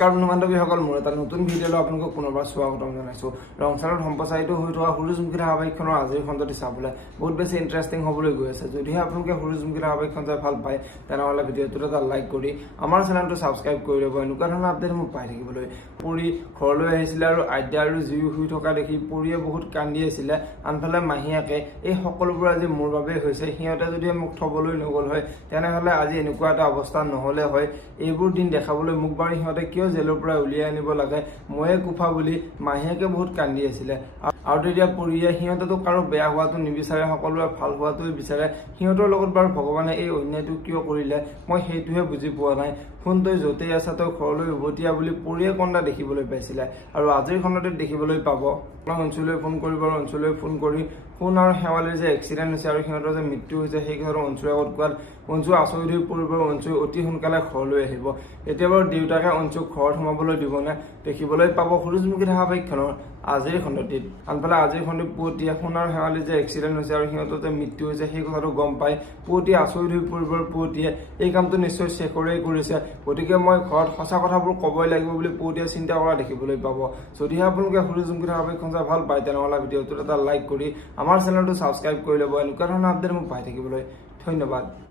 নমস্কাৰ বন্ধু বান্ধৱীসকল, মোৰ এটা নতুন ভিডিঅ'লৈ আপোনালোকক পুনৰবাৰ স্বাগতম জনাইছোঁ। ৰংচাৰত সম্প্ৰচাৰিত হৈ থকা সূৰুযমুখী ধাৰাবাহিকখনৰ আজিৰ খণ্ডটি চাবলৈ বহুত বেছি ইণ্টাৰেষ্টিং হ'বলৈ গৈ আছে। যদিহে আপোনালোকে সূৰুযমুখী ধাৰাবাহিকখন চাই ভাল পায়, তেনেহ'লে ভিডিঅ'টোত এটা লাইক কৰি আমাৰ চেনেলটো ছাবস্ক্ৰাইব কৰি ল'ব। এনেকুৱা ধৰণৰ আপডেটসমূহ পাই থাকিবলৈ। পৰী ঘৰলৈ আহিছিলে আৰু আদ্যা আৰু জুই শুই থকা দেখি পৰীয়ে বহুত কান্দি আছিলে। আনফালে মাহীয়েকে এই সকলোবোৰ আজি মোৰ বাবেই হৈছে, সিহঁতে যদি মোক থ'বলৈ নগ'ল হয় তেনেহ'লে আজি এনেকুৱা এটা অৱস্থা নহ'লে হয়। এইবোৰ দিন দেখাবলৈ মোক বাৰু সিহঁতে কিয় জেলৰ পৰা উলিয়াই আনিব লাগে, ময়ে কুফা বুলি মাহীয়েকে বহুত কান্দি আছিলে। আৰু তেতিয়া পৰীয়ে সিহঁতেতো কাৰো বেয়া হোৱাটো নিবিচাৰে, সকলোৰে ভাল হোৱাটোৱে বিচাৰে। সিহঁতৰ লগত বাৰু ভগৱানে এই অন্যায়টো কিয় কৰিলে মই সেইটোহে বুজি পোৱা নাই। ফোন তই য'তেই আছা তই ঘৰলৈ উভতিয়া বুলি পৰীয়ে কন্দা দেখিবলৈ পাইছিলে। আৰু আজিৰ খণ্ডটোত দেখিবলৈ পাব অঞ্চললৈ ফোন কৰিব আৰু অঞ্চললৈ ফোন কৰি সোণ আৰু শেৱালিৰ যে এক্সিডেণ্ট হৈছে আৰু সিহঁতৰ যে মৃত্যু হৈছে সেই কথাটো অঞ্চুৰ আগত কোৱাত অঞ্চু আচৰিত হৈ পৰিব। অঞ্চু অতি সোনকালে ঘৰলৈ আহিব। এতিয়া বাৰু দেউতাকে অঞ্চুক ঘৰত সোমাবলৈ দিবনে দেখিবলৈ পাব সূৰুযমুখী ধাৰাবাহিকখনৰ আজিৰ খণ্ডটিত। আনফালে আজিৰ খণ্ডত পুৱতিয়ে সোণ আৰু শেৱালিৰ যে এক্সিডেণ্ট হৈছে আৰু সিহঁতৰ যে মৃত্যু হৈছে সেই কথাটো গম পাই পুৱতিয়ে আচৰিত হৈ পৰিব। পুৱতিয়ে এই কামটো নিশ্চয় শেষৰেই কৰিছে, গতিকে মই ঘৰত সঁচা কথাবোৰ ক'বই লাগিব বুলি পুৱতিয়ে চিন্তা কৰা দেখিবলৈ পাব। যদিহে আপোনালোকে সূৰুযমুখী ধাৰাবাহিকখন চাই ভাল পায় তেনেহ'লে ভিডিঅ'টোত এটা লাইক কৰি আমাৰ চেনেলটো ছাবস্ক্ৰাইব কৰি ল'ব। এনেকুৱা ধৰণৰ আপডেট মোক পাই থাকিবলৈ ধন্যবাদ।